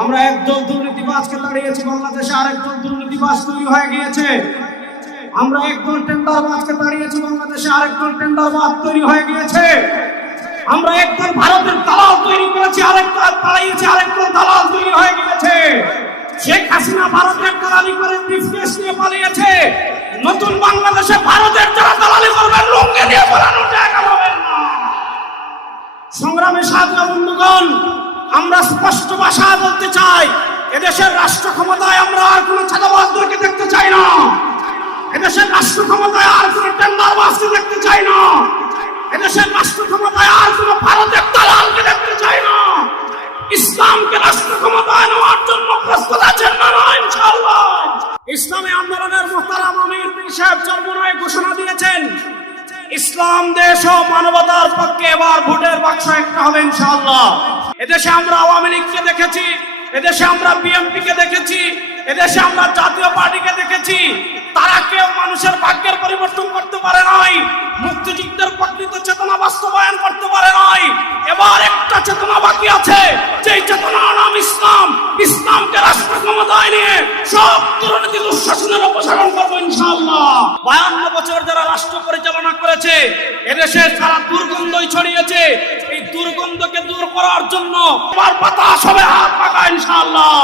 আমরা একদল দুর্নীতিবাজকে তাড়িয়েছি, বাংলাদেশে আরেকদল দুর্নীতিবাজ তৈরি হয়ে গিয়েছে। আমরা একদল টেন্ডারবাজকে তাড়িয়েছি, বাংলাদেশে আরেকদল টেন্ডারবাজ তৈরি হয়ে গিয়েছে। আমরা একদল ভারতের দালাল তৈরি করেছি, আরেকদল তাড়িয়েছি, আরেকদল দালাল তৈরি হয়ে গিয়েছে। শেখ হাসিনা ভারতের দালালি করে ব্রিফকেস নিয়ে পালিয়েছে। নতুন বাংলাদেশে ভারতের যারা দালালি করবেন লুঙ্গি দিয়ে পালানোর জায়গা পাবেন না। সংগ্রামী সাথী বন্ধুগণ, আমরা স্পষ্ট ভাষায় বলতে চাই, এদেশের রাষ্ট্র ক্ষমতায় আমরা আর কোনো চাঁদাবাজদেরকে দেখতে চাই না। এদেশের রাষ্ট্র ক্ষমতায় আর কোনো টেন্ডারবাজকে দেখতে চাই না। এদেশের রাষ্ট্র ক্ষমতায় আর কোনো ভারতের দালালকে দেখতে চাই না। ইসলামকে রাষ্ট্র ক্ষমতায় নেওয়ার জন্য প্রস্তুত আছেন না? ইনশাআল্লাহ। ইসলামী আন্দোলনের মুহতারাম আমির পীর সাহেব চরমোনাই ঘোষণা দিয়েছেন, ইসলাম দেশ ও মানবতার পক্ষে এবার ভোটের বাক্স একটা হবে ইনশাআল্লাহ। এদেশে আমরা আওয়ামী লীগকে দেখেছি, এদেশে আমরা বিএনপি কে দেখেছি, এদেশে আমরা জাতীয় পার্টিকে দেখেছি। তারা কেউ মানুষের ভাগ্যের পরিবর্তন করতে পারে নাই, মুক্তিযুদ্ধের প্রকৃত চেতনা বাস্তবায়ন করতে পারে নাই। এবার একটা চেতনা বাকি আছে, যেই চেতনার নাম ইসলাম। ইসলামকে রাষ্ট্র ক্ষমতায় নিয়ে সব দুর্নীতি দুঃশাসনের অপসারণ করবো ইনশাআল্লাহ। 52 বছর যারা রাষ্ট্র পরিচালনা করেছে, এদেশের যারা দুর্গন্ধই ছড়িয়েছে, এই দুর্গন্ধকে দূর করার জন্য আবার বাতাস হবে হাত পাকা ইনশাআল্লাহ।